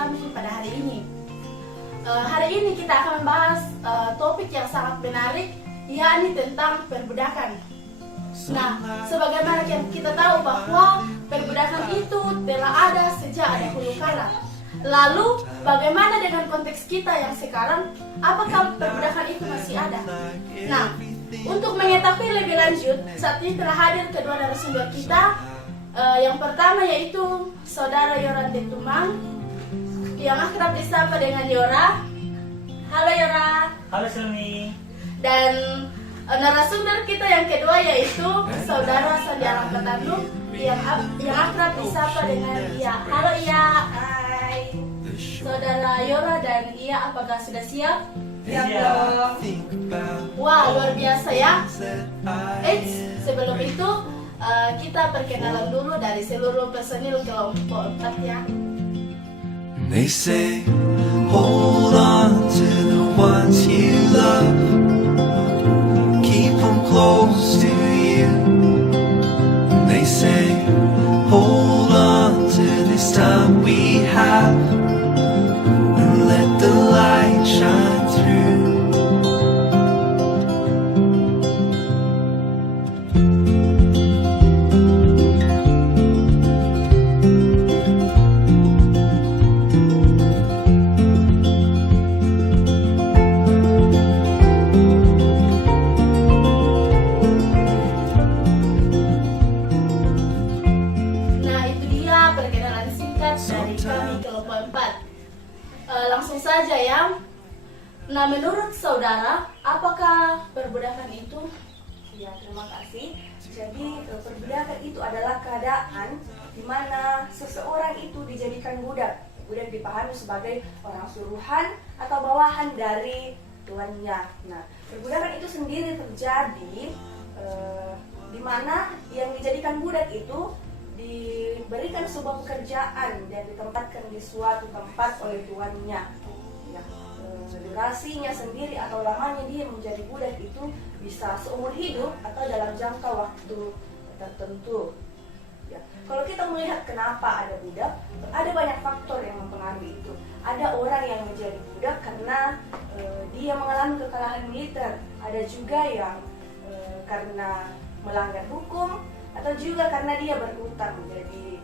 kami pada hari ini. Hari ini kita akan membahas topik yang sangat menarik, yakni tentang perbudakan. Nah, sebagaimana yang kita tahu bahwa perbudakan itu telah ada sejak dahulu kala. Lalu, bagaimana dengan konteks kita yang sekarang? Apakah perbudakan itu masih ada? Nah, untuk mengetahui lebih lanjut, saat ini telah hadir kedua narasumber kita. Yang pertama yaitu Saudara Yoran Detumang, yang akrab disapa dengan Yora. Halo Yora. Halo Selmi. Dan narasumber kita yang kedua yaitu Saudara Sandi Alam Petandung, yang akrab disapa dengan Ia. Halo Ia. Hai. Saudara Yora dan Ia, apakah sudah siap? Siap dong. Wah, luar biasa ya. Sebelum itu kita perkenalan dulu dari seluruh personil kelompok 4 ya. They say, hold on to the ones you love, keep them close to you. They say, hold on to this time we have, and let the light shine through. Langsung saja ya. Nah, menurut saudara, apakah perbudakan itu? Ya, terima kasih. Jadi perbudakan itu adalah keadaan di mana seseorang itu dijadikan budak. Budak dipahami sebagai orang suruhan atau bawahan dari tuannya. Nah, perbudakan itu sendiri terjadi di mana yang dijadikan budak itu diberikan sebuah pekerjaan dan ditempatkan di suatu tempat oleh tuannya. Ya, durasinya sendiri atau lamanya dia menjadi budak itu bisa seumur hidup atau dalam jangka waktu tertentu. Ya, kalau kita melihat kenapa ada budak, ada banyak faktor yang mempengaruhi itu. Ada orang yang menjadi budak karena dia mengalami kekalahan militer. Ada juga yang karena melanggar hukum, atau juga karena dia berhutang. Jadi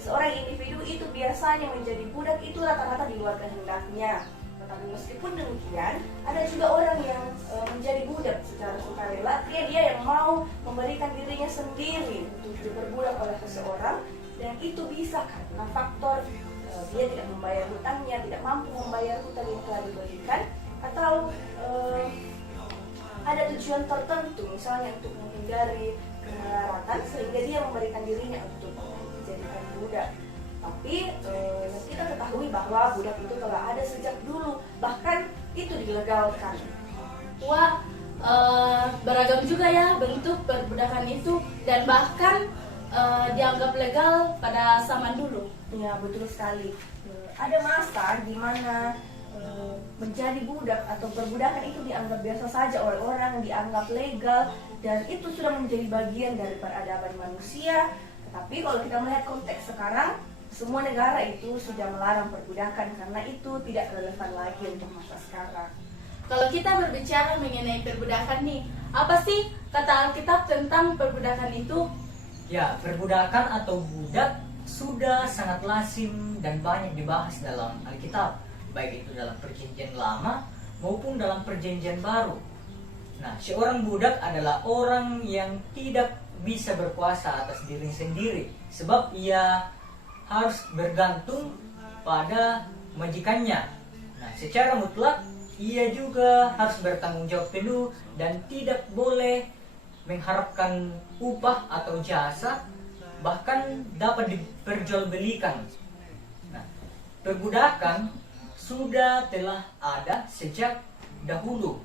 seorang individu itu biasanya menjadi budak itu rata-rata di luar kehendaknya. Tetapi meskipun demikian, ada juga orang yang menjadi budak secara sukarela. Dia yang mau memberikan dirinya sendiri untuk diperbudak oleh seseorang, dan itu bisa karena faktor dia tidak membayar hutangnya, tidak mampu membayar hutang yang telah diberikan, atau ada tujuan tertentu, misalnya untuk menghindari kemelaratan, sehingga dia memberikan dirinya untuk dijadikan budak. Tapi kita ketahui bahwa budak itu telah ada sejak dulu, bahkan itu dilegalkan. Wah, beragam juga ya bentuk perbudakan itu, dan bahkan dianggap legal pada zaman dulu. Ya, betul sekali. Ada masa di mana menjadi budak atau perbudakan itu dianggap biasa saja oleh orang, dianggap legal, dan itu sudah menjadi bagian dari peradaban manusia. Tetapi kalau kita melihat konteks sekarang, semua negara itu sudah melarang perbudakan karena itu tidak relevan lagi untuk masa sekarang. Kalau kita berbicara mengenai perbudakan nih, apa sih kata Alkitab tentang perbudakan itu? Ya, perbudakan atau budak sudah sangat lazim dan banyak dibahas dalam Alkitab, baik itu dalam perjanjian lama maupun dalam perjanjian baru. Nah, seorang budak adalah orang yang tidak bisa berkuasa atas diri sendiri, sebab ia harus bergantung pada majikannya. Nah, secara mutlak ia juga harus bertanggung jawab penuh dan tidak boleh mengharapkan upah atau jasa, bahkan dapat diperjualbelikan. Nah, perbudakan sudah telah ada sejak dahulu.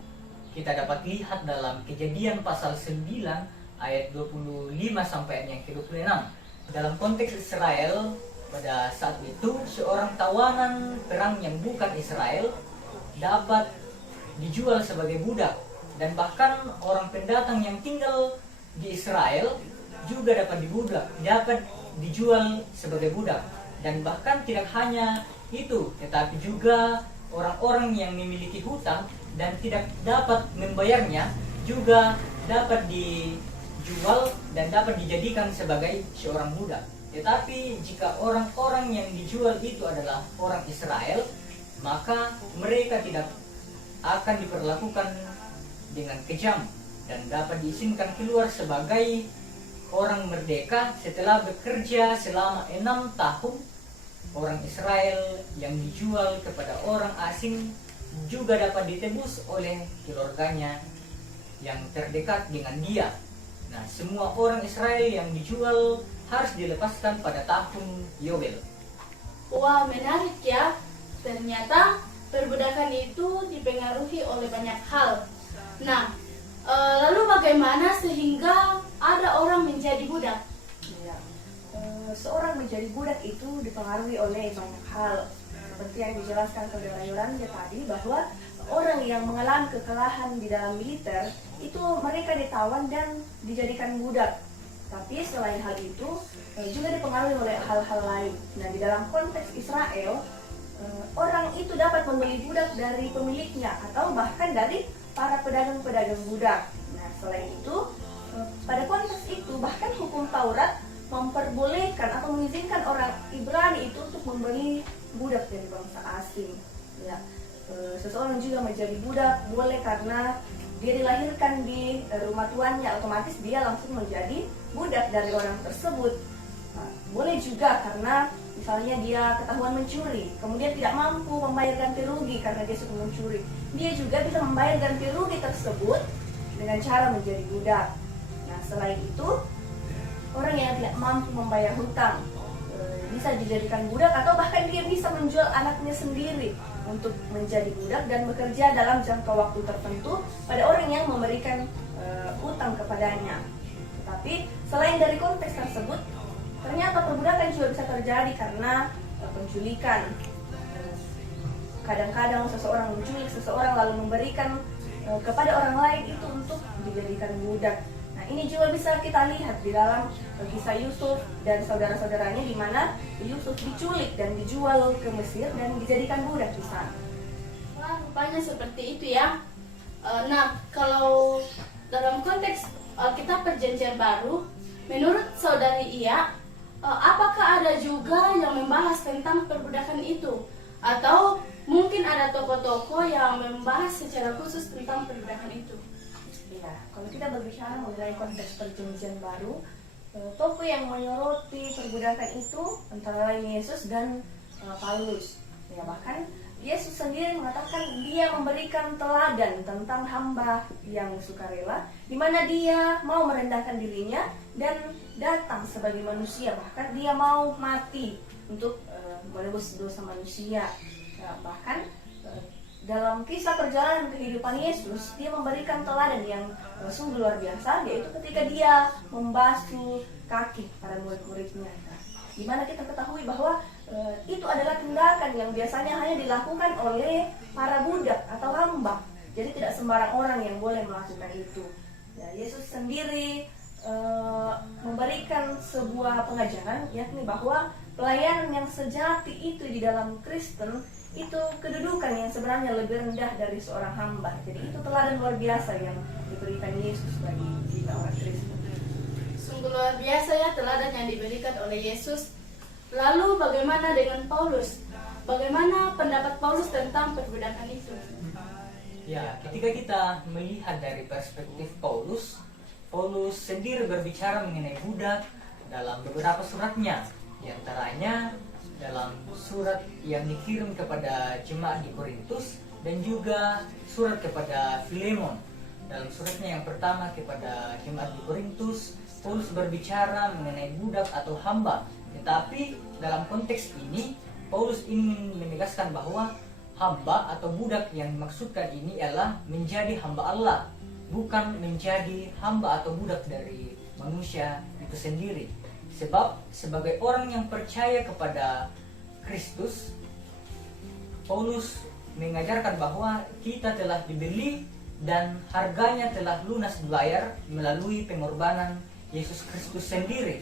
Kita dapat lihat dalam Kejadian pasal 9 ayat 25 sampai yang ke-26. Dalam konteks Israel, pada saat itu seorang tawanan perang yang bukan Israel dapat dijual sebagai budak, dan bahkan orang pendatang yang tinggal di Israel juga dapat dijual sebagai budak. Dan bahkan tidak hanya itu, tetapi juga orang-orang yang memiliki hutang dan tidak dapat membayarnya juga dapat dijual dan dapat dijadikan sebagai seorang budak. Tetapi jika orang-orang yang dijual itu adalah orang Israel, maka mereka tidak akan diperlakukan dengan kejam dan dapat diizinkan keluar sebagai orang merdeka setelah bekerja selama 6 tahun. Orang Israel yang dijual kepada orang asing juga dapat ditebus oleh keluarganya yang terdekat dengan dia. Nah, semua orang Israel yang dijual harus dilepaskan pada tahun Yobel. Wah, menarik ya. Ternyata perbudakan itu dipengaruhi oleh banyak hal. Nah, lalu bagaimana sehingga ada orang menjadi budak? Ya. Seorang menjadi budak itu dipengaruhi oleh banyak hal. Seperti yang dijelaskan saudara Yolanda tadi, bahwa orang yang mengalami kekalahan di dalam militer itu mereka ditawan dan dijadikan budak. Tapi selain hal itu juga dipengaruhi oleh hal-hal lain. Nah, di dalam konteks Israel, orang itu dapat membeli budak dari pemiliknya atau bahkan dari para pedagang-pedagang budak. Nah, selain itu, pada konteks itu bahkan hukum Taurat memperbolehkan atau mengizinkan orang Ibrani itu untuk membeli budak dari bangsa asing. Ya, seseorang juga menjadi budak boleh karena dia dilahirkan di rumah tuannya, otomatis dia langsung menjadi budak dari orang tersebut. Nah, boleh juga karena misalnya dia ketahuan mencuri, kemudian tidak mampu membayar ganti rugi karena dia suka mencuri. Dia juga bisa membayar ganti rugi tersebut dengan cara menjadi budak. Nah, selain itu, orang yang tidak mampu membayar hutang bisa dijadikan budak atau bahkan dia bisa menjual anaknya sendiri untuk menjadi budak dan bekerja dalam jangka waktu tertentu pada orang yang memberikan utang kepadanya. Tetapi selain dari konteks tersebut, ternyata perbudakan juga bisa terjadi karena penculikan. Kadang-kadang seseorang menculik seseorang lalu memberikan kepada orang lain itu untuk dijadikan budak. Nah, ini juga bisa kita lihat di dalam kisah Yusuf dan saudara-saudaranya, di mana Yusuf diculik dan dijual ke Mesir dan dijadikan budak di sana. Wah, rupanya seperti itu ya. Nah, kalau dalam konteks kita perjanjian baru, menurut saudari Iya, apakah ada juga yang membahas tentang perbudakan itu? Atau mungkin ada tokoh-tokoh yang membahas secara khusus tentang perbudakan itu? Ya, kalau kita berbicara mengenai konteks perjanjian baru, tokoh yang menyoroti perbudakan itu antara lain Yesus dan Paulus. Ya, bahkan Yesus sendiri mengatakan dia memberikan teladan tentang hamba yang sukarela, di mana dia mau merendahkan dirinya dan datang sebagai manusia, bahkan dia mau mati untuk menebus dosa manusia. Ya, bahkan dalam kisah perjalanan kehidupan Yesus, dia memberikan teladan yang sungguh luar biasa, yaitu ketika dia membasuh kaki para murid-muridnya. Di mana kita ketahui bahwa itu adalah tindakan yang biasanya hanya dilakukan oleh para budak atau hamba. Jadi tidak sembarang orang yang boleh melakukan itu. Ya, Yesus sendiri memberikan sebuah pengajaran, yakni bahwa pelayanan yang sejati itu di dalam Kristen itu kedudukan yang sebenarnya lebih rendah dari seorang hamba. Jadi itu teladan luar biasa yang diberikan Yesus bagi kita orang Kristen. Sungguh luar biasa ya teladan yang diberikan oleh Yesus. Lalu bagaimana dengan Paulus? Bagaimana pendapat Paulus tentang perbudakan itu? Ya, ketika kita melihat dari perspektif Paulus, Paulus sendiri berbicara mengenai budak dalam beberapa suratnya. Di antaranya dalam surat yang dikirim kepada jemaat di Korintus dan juga surat kepada Filemon. Dalam suratnya yang pertama kepada jemaat di Korintus, Paulus berbicara mengenai budak atau hamba. Tetapi dalam konteks ini, Paulus ingin menegaskan bahwa hamba atau budak yang dimaksudkan ini adalah menjadi hamba Allah, bukan menjadi hamba atau budak dari manusia itu sendiri. Sebab sebagai orang yang percaya kepada Kristus, Paulus mengajarkan bahwa kita telah dibeli dan harganya telah lunas dibayar melalui pengorbanan Yesus Kristus sendiri.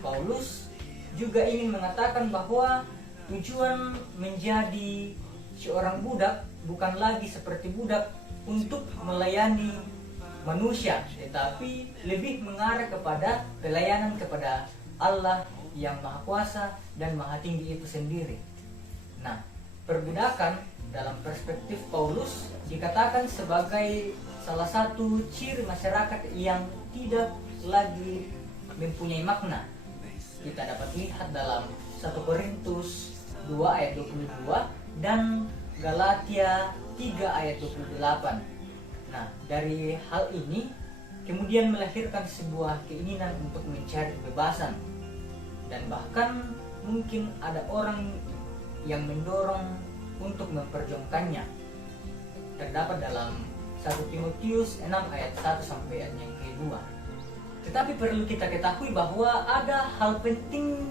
Paulus juga ingin mengatakan bahwa tujuan menjadi seorang budak bukan lagi seperti budak untuk melayani manusia, tetapi lebih mengarah kepada pelayanan kepada Allah yang Maha Kuasa dan Maha Tinggi itu sendiri. Nah, perbudakan dalam perspektif Paulus dikatakan sebagai salah satu ciri masyarakat yang tidak lagi mempunyai makna. Kita dapat lihat dalam 1 Korintus 2 ayat 22 dan Galatia 3 ayat 28. Nah, dari hal ini kemudian melahirkan sebuah keinginan untuk mencari kebebasan. Dan bahkan mungkin ada orang yang mendorong untuk memperjuangkannya. Terdapat dalam 1 Timotius 6 ayat 1 sampai ayat yang kedua. Tetapi perlu kita ketahui bahwa ada hal penting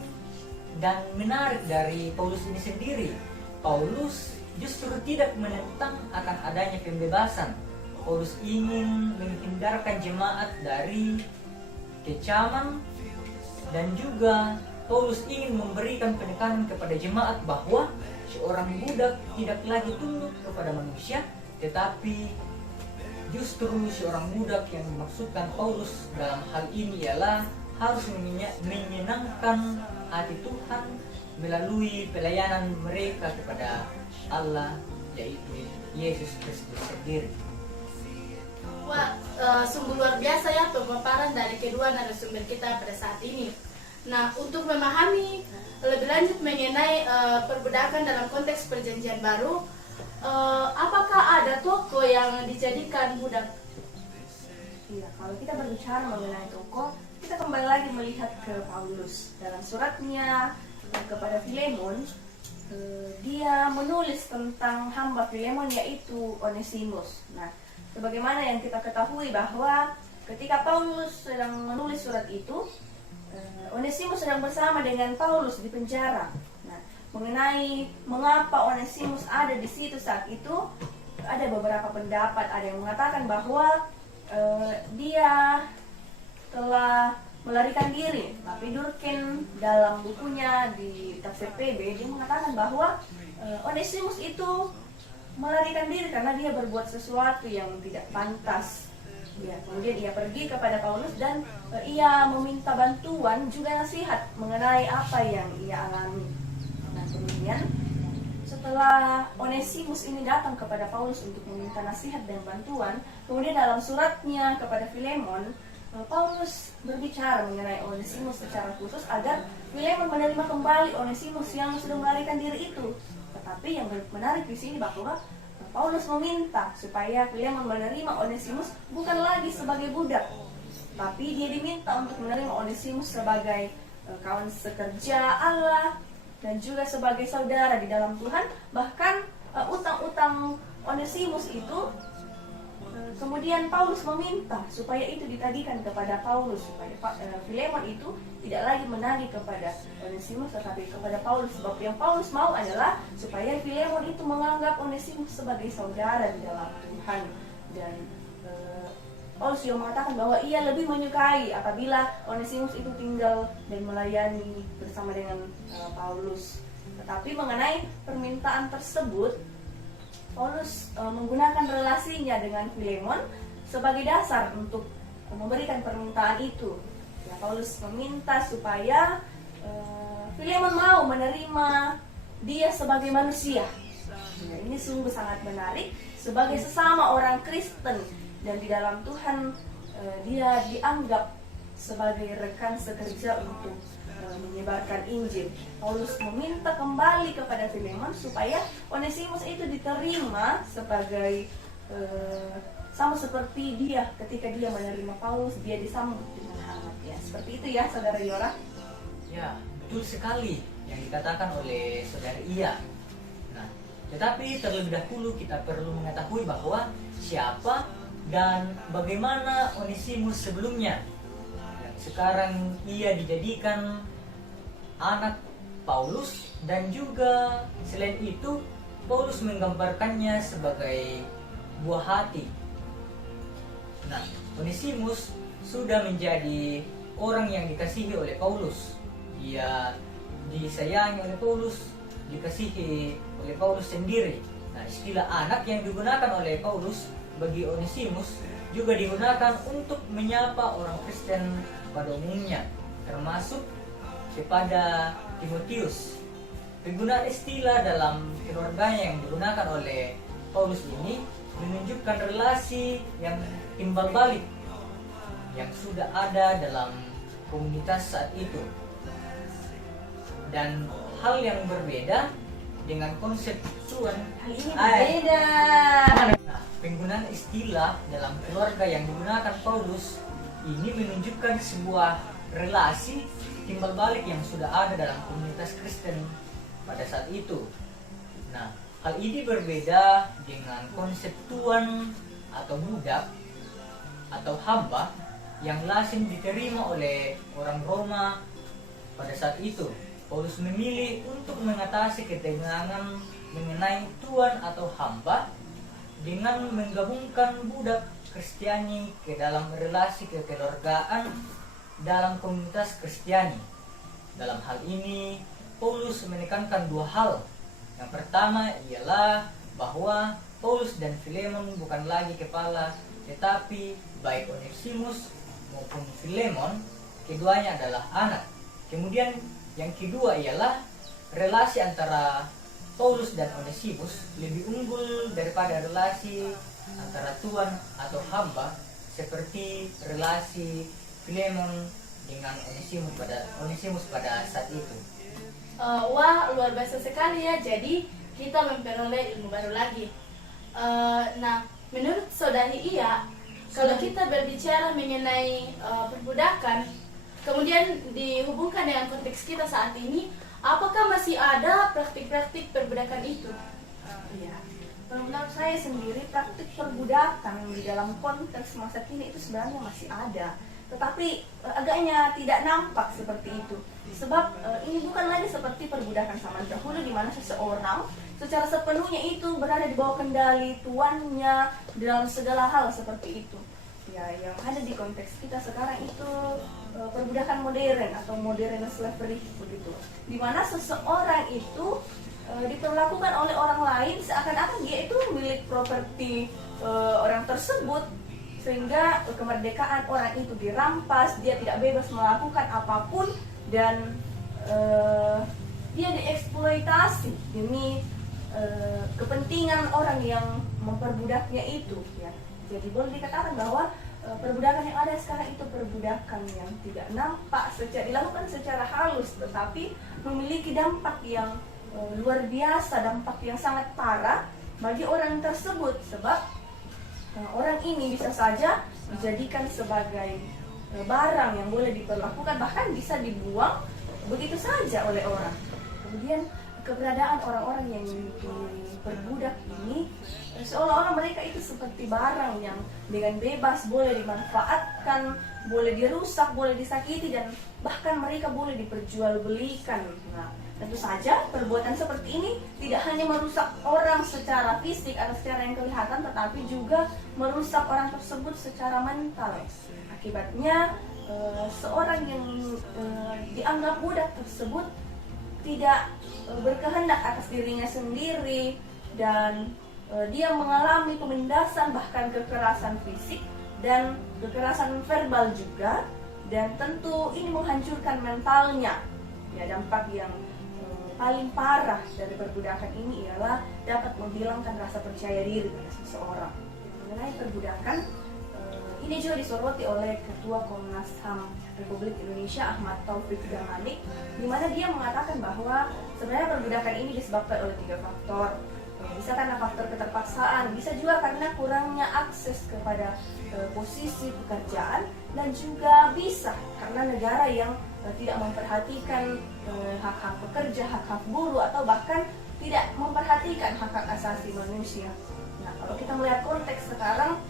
dan menarik dari Paulus ini sendiri. Paulus justru tidak menentang akan adanya pembebasan. Paulus ingin menghindarkan jemaat dari kecaman, dan juga Paulus ingin memberikan penekanan kepada jemaat bahwa seorang budak tidak lagi tunduk kepada manusia, tetapi justru seorang budak yang dimaksudkan Paulus dalam hal ini ialah harus menyenangkan hati Tuhan melalui pelayanan mereka kepada Allah, yaitu Yesus Kristus sendiri. Wah, sungguh luar biasa ya pemaparan dari kedua narasumber kita pada saat ini. Nah, untuk memahami lebih lanjut mengenai perbudakan dalam konteks Perjanjian Baru, apakah ada toko yang dijadikan budak? Iya, kalau kita berbicara mengenai toko, kita kembali lagi melihat ke Paulus dalam suratnya kepada Filemon. Dia menulis tentang hamba Filemon, yaitu Onesimus. Nah, sebagaimana yang kita ketahui bahwa ketika Paulus sedang menulis surat itu, Onesimus sedang bersama dengan Paulus di penjara. Nah, mengenai mengapa Onesimus ada di situ saat itu, ada beberapa pendapat. Ada yang mengatakan bahwa dia telah melarikan diri, tapi Durkheim dalam bukunya di tafsir PB dia mengatakan bahwa Onesimus itu melarikan diri karena dia berbuat sesuatu yang tidak pantas. Ya, kemudian ia pergi kepada Paulus dan ia meminta bantuan juga nasihat mengenai apa yang ia alami. Nah, kemudian setelah Onesimus ini datang kepada Paulus untuk meminta nasihat dan bantuan, kemudian dalam suratnya kepada Filemon, Paulus berbicara mengenai Onesimus secara khusus agar Filemon menerima kembali Onesimus yang sudah melarikan diri itu. Tetapi yang menarik di sini bahwa Paulus meminta supaya Filemon menerima Onesimus bukan lagi sebagai budak, tapi dia diminta untuk menerima Onesimus sebagai kawan sekerja Allah dan juga sebagai saudara di dalam Tuhan. Bahkan utang-utang Onesimus itu kemudian Paulus meminta supaya itu ditagihkan kepada Paulus, supaya Filemon itu tidak lagi menagih kepada Onesimus tetapi kepada Paulus. Sebab yang Paulus mau adalah supaya Filemon itu menganggap Onesimus sebagai saudara di dalam Tuhan. Dan Paulus juga mengatakan bahwa ia lebih menyukai apabila Onesimus itu tinggal dan melayani bersama dengan Paulus. Tetapi mengenai permintaan tersebut, Paulus menggunakan relasinya dengan Filemon sebagai dasar untuk memberikan permintaan itu. Ya, Paulus meminta supaya Filemon mau menerima dia sebagai manusia. Ya, ini sungguh sangat menarik. Sebagai sesama orang Kristen dan di dalam Tuhan, dia dianggap sebagai rekan sekerja untuk menyebarkan Injil. Paulus meminta kembali kepada Filemon supaya Onesimus itu diterima sebagai sama seperti dia ketika dia menerima Paulus, dia disambut dengan hangat. Ya, seperti itu ya, saudara Yora. Ya, betul sekali yang dikatakan oleh saudari Iya. Nah, tetapi terlebih dahulu kita perlu mengetahui bahwa siapa dan bagaimana Onesimus sebelumnya. Dan sekarang ia dijadikan anak Paulus, dan juga selain itu Paulus menggambarkannya sebagai buah hati. Nah, Onesimus sudah menjadi orang yang dikasihi oleh Paulus. Dia disayangi oleh Paulus, dikasihi oleh Paulus sendiri. Nah, istilah anak yang digunakan oleh Paulus bagi Onesimus juga digunakan untuk menyapa orang Kristen pada umumnya, termasuk kepada Timotius. Penggunaan istilah dalam keluarganya yang digunakan oleh Paulus ini menunjukkan relasi yang timbal balik yang sudah ada dalam komunitas saat itu. Dan hal yang berbeda dengan konsep Tuhan. Hal ini berbeda. Nah, penggunaan istilah dalam keluarga yang digunakan Paulus ini menunjukkan sebuah relasi timbal balik yang sudah ada dalam komunitas Kristen pada saat itu. Nah, hal ini berbeda dengan konsep tuan atau budak atau hamba yang lazim diterima oleh orang Roma pada saat itu. Paulus memilih untuk mengatasi ketegangan mengenai tuan atau hamba dengan menggabungkan budak Kristiani ke dalam relasi kekeluargaan dalam komunitas Kristiani. Dalam hal ini, Paulus menekankan dua hal. Yang pertama ialah bahwa Paulus dan Filemon bukan lagi kepala, tetapi baik Onesimus maupun Filemon, keduanya adalah anak. Kemudian yang kedua ialah relasi antara Paulus dan Onesimus lebih unggul daripada relasi antara tuan atau hamba seperti relasi Filemon dengan Onesimus pada saat itu. Wah, luar biasa sekali ya. Jadi kita memperoleh ilmu baru lagi. Nah, menurut saudari Iya, kalau kita berbicara mengenai perbudakan, kemudian dihubungkan dengan konteks kita saat ini, apakah masih ada praktik-praktik perbudakan itu? Iya. Menurut saya sendiri praktik perbudakan di dalam konteks masa kini itu sebenarnya masih ada, tetapi agaknya tidak nampak seperti itu. Sebab ini bukan lagi seperti perbudakan zaman dahulu di mana seseorang secara sepenuhnya itu berada di bawah kendali tuannya dalam segala hal seperti itu. Ya, yang ada di konteks kita sekarang itu perbudakan modern atau modern slavery begitu, di mana seseorang itu diperlakukan oleh orang lain seakan-akan dia itu milik properti orang tersebut, sehingga kemerdekaan orang itu dirampas, dia tidak bebas melakukan apapun, dan dia dieksploitasi demi kepentingan orang yang memperbudaknya itu. Ya. Jadi boleh dikatakan bahwa perbudakan yang ada sekarang itu perbudakan yang tidak nampak dilakukan secara halus, tetapi memiliki dampak yang luar biasa, dampak yang sangat parah bagi orang tersebut. Sebab orang ini bisa saja dijadikan sebagai barang yang boleh diperlakukan, bahkan bisa dibuang begitu saja oleh orang. Kemudian keberadaan orang-orang yang diperbudak ini seolah-olah mereka itu seperti barang yang dengan bebas boleh dimanfaatkan, boleh dirusak, boleh disakiti, dan bahkan mereka boleh diperjualbelikan. Nah, tentu saja perbuatan seperti ini tidak hanya merusak orang secara fisik atau secara yang kelihatan, tetapi juga merusak orang tersebut secara mental. Akibatnya seorang yang dianggap budak tersebut tidak berkehendak atas dirinya sendiri, dan dia mengalami penindasan, bahkan kekerasan fisik dan kekerasan verbal juga, dan tentu ini menghancurkan mentalnya. Ya, dampak yang paling parah dari perbudakan ini ialah dapat menghilangkan rasa percaya diri pada seseorang. Mengenai perbudakan, ini juga disoroti oleh Ketua Komnas HAM Republik Indonesia Ahmad Taufik Damanik, di mana dia mengatakan bahwa sebenarnya perbudakan ini disebabkan oleh 3 faktor. Bisa karena faktor keterpaksaan, bisa juga karena kurangnya akses kepada posisi pekerjaan, dan juga bisa karena negara yang tidak memperhatikan hak-hak pekerja, hak-hak buruh, atau bahkan tidak memperhatikan hak-hak asasi manusia. Nah, kalau kita melihat konteks sekarang,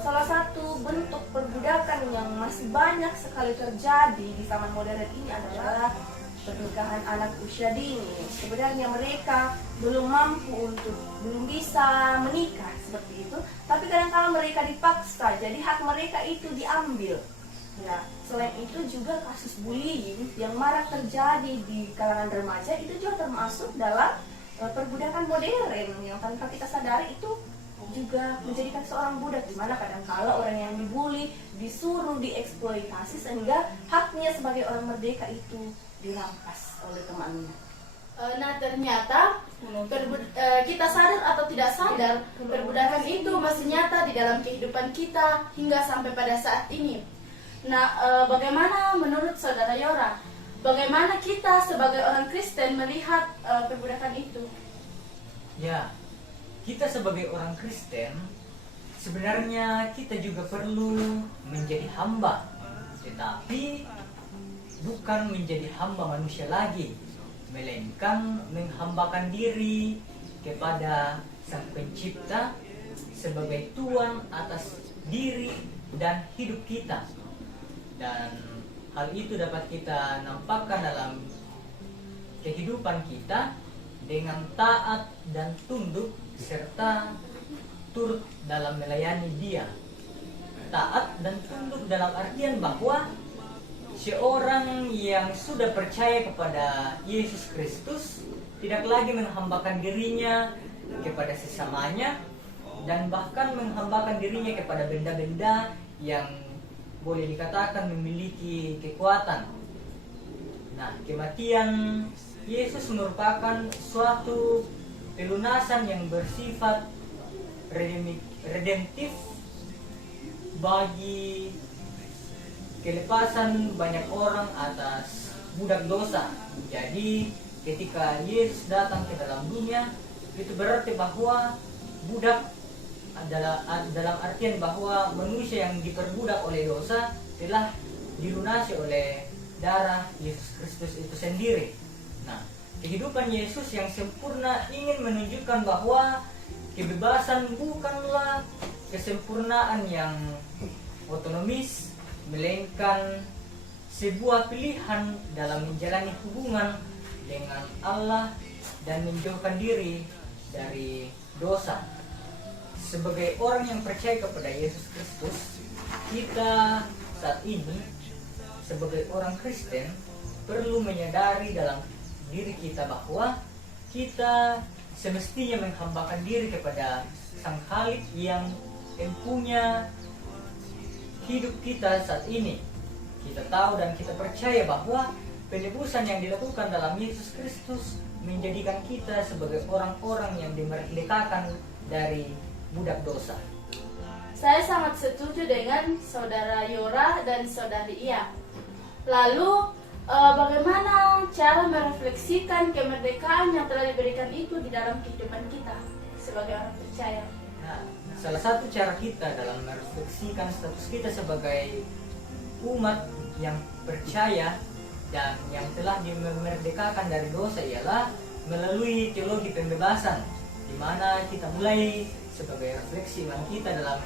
salah satu bentuk perbudakan yang masih banyak sekali terjadi di zaman modern ini adalah pernikahan anak usia dini. Sebenarnya mereka belum bisa menikah seperti itu, tapi kadang-kadang mereka dipaksa, jadi hak mereka itu diambil. Ya, selain itu juga kasus bullying yang marak terjadi di kalangan remaja itu juga termasuk dalam perbudakan modern yang tanpa kita sadari itu juga menjadikan seorang budak, di mana kadangkala orang yang dibully disuruh dieksploitasi sehingga haknya sebagai orang merdeka itu dirampas oleh temannya. Nah ternyata kita sadar atau tidak sadar perbudakan itu masih nyata di dalam kehidupan kita hingga sampai pada saat ini. Nah bagaimana menurut saudara Yora? Bagaimana kita sebagai orang Kristen melihat perbudakan itu? Ya, kita sebagai orang Kristen sebenarnya kita juga perlu menjadi hamba, tetapi bukan menjadi hamba manusia lagi, melainkan menghambakan diri kepada Sang Pencipta sebagai Tuan atas diri dan hidup kita. Dan hal itu dapat kita nampakkan dalam kehidupan kita dengan taat dan tunduk serta turut dalam melayani Dia. Taat dan tunduk dalam artian bahwa seorang yang sudah percaya kepada Yesus Kristus tidak lagi menghambakan dirinya kepada sesamanya dan bahkan menghambakan dirinya kepada benda-benda yang boleh dikatakan memiliki kekuatan. Nah, kematian Yesus merupakan suatu pelunasan yang bersifat redemptif bagi kelepasan banyak orang atas budak dosa. Jadi ketika Yesus datang ke dalam dunia, itu berarti bahwa budak adalah dalam artian bahwa manusia yang diperbudak oleh dosa telah dilunasi oleh darah Yesus Kristus itu sendiri. Nah, kehidupan Yesus yang sempurna ingin menunjukkan bahwa kebebasan bukanlah kesempurnaan yang otonomis, melainkan sebuah pilihan dalam menjalani hubungan dengan Allah dan menjauhkan diri dari dosa. Sebagai orang yang percaya kepada Yesus Kristus, kita saat ini sebagai orang Kristen perlu menyadari dalam diri kita bahwa kita semestinya menghambakan diri kepada Sang Khalik yang mempunyai hidup kita saat ini. Kita tahu dan kita percaya bahwa penebusan yang dilakukan dalam Yesus Kristus menjadikan kita sebagai orang-orang yang dimerdekakan dari budak dosa. Saya sangat setuju dengan saudara Yora dan saudari Ia. Lalu bagaimana cara merefleksikan kemerdekaan yang telah diberikan itu di dalam kehidupan kita sebagai orang percaya? Nah, salah satu cara kita dalam merefleksikan status kita sebagai umat yang percaya dan yang telah dimerdekakan dari dosa ialah melalui teologi pembebasan, di mana kita mulai sebagai refleksi iman kita dalam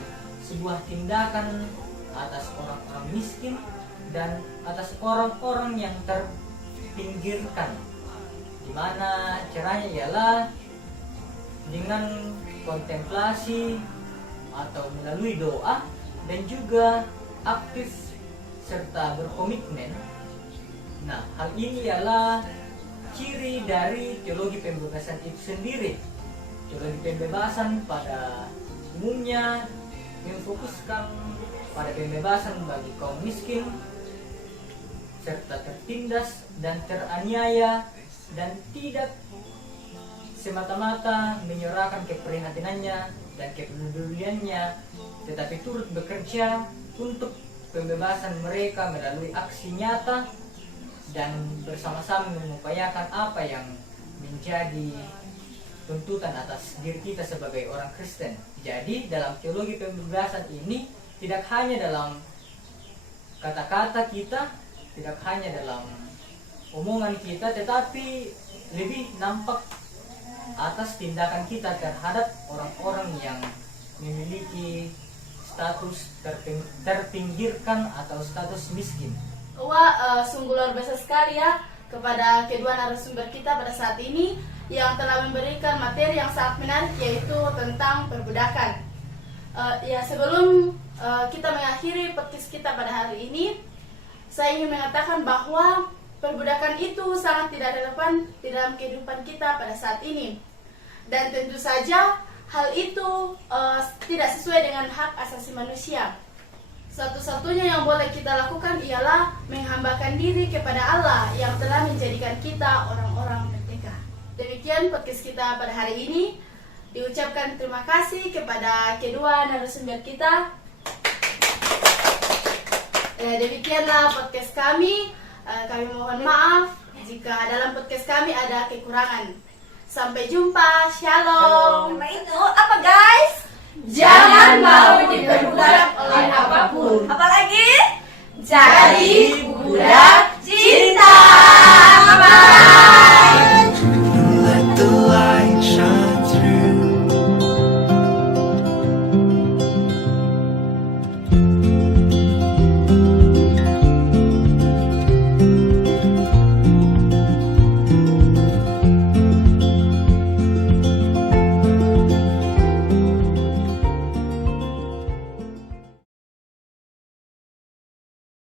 sebuah tindakan atas orang-orang miskin dan atas orang-orang yang terpinggirkan, di mana caranya ialah dengan kontemplasi atau melalui doa dan juga aktif serta berkomitmen. Nah, hal ini ialah ciri dari teologi pembebasan itu sendiri. Teologi pembebasan pada umumnya memfokuskan pada pembebasan bagi kaum miskin serta tertindas dan teraniaya, dan tidak semata-mata menyuarakan keprihatinannya dan kepeduliannya, tetapi turut bekerja untuk pembebasan mereka melalui aksi nyata dan bersama-sama mengupayakan apa yang menjadi tuntutan atas diri kita sebagai orang Kristen. Jadi dalam teologi pembebasan ini tidak hanya dalam kata-kata kita, tidak hanya dalam omongan kita, tetapi lebih nampak atas tindakan kita terhadap orang-orang yang memiliki status terpinggirkan atau status miskin. Wah, sungguh luar biasa sekali ya kepada kedua narasumber kita pada saat ini yang telah memberikan materi yang sangat menarik, yaitu tentang perbudakan. Ya, sebelum kita mengakhiri podcast kita pada hari ini, saya ingin mengatakan bahwa perbudakan itu sangat tidak relevan di dalam kehidupan kita pada saat ini. Dan tentu saja hal itu tidak sesuai dengan hak asasi manusia. Satu-satunya yang boleh kita lakukan ialah menghambakan diri kepada Allah yang telah menjadikan kita orang-orang merdeka. Demikian podcast kita pada hari ini. Diucapkan terima kasih kepada kedua narasumber kita. Demikianlah podcast kami. Kami mohon maaf jika dalam podcast kami ada kekurangan. Sampai jumpa. Shalom. Sama itu apa guys? Jangan mau diperbudak oleh apapun. Apalagi? Jadi budak cinta. Bye.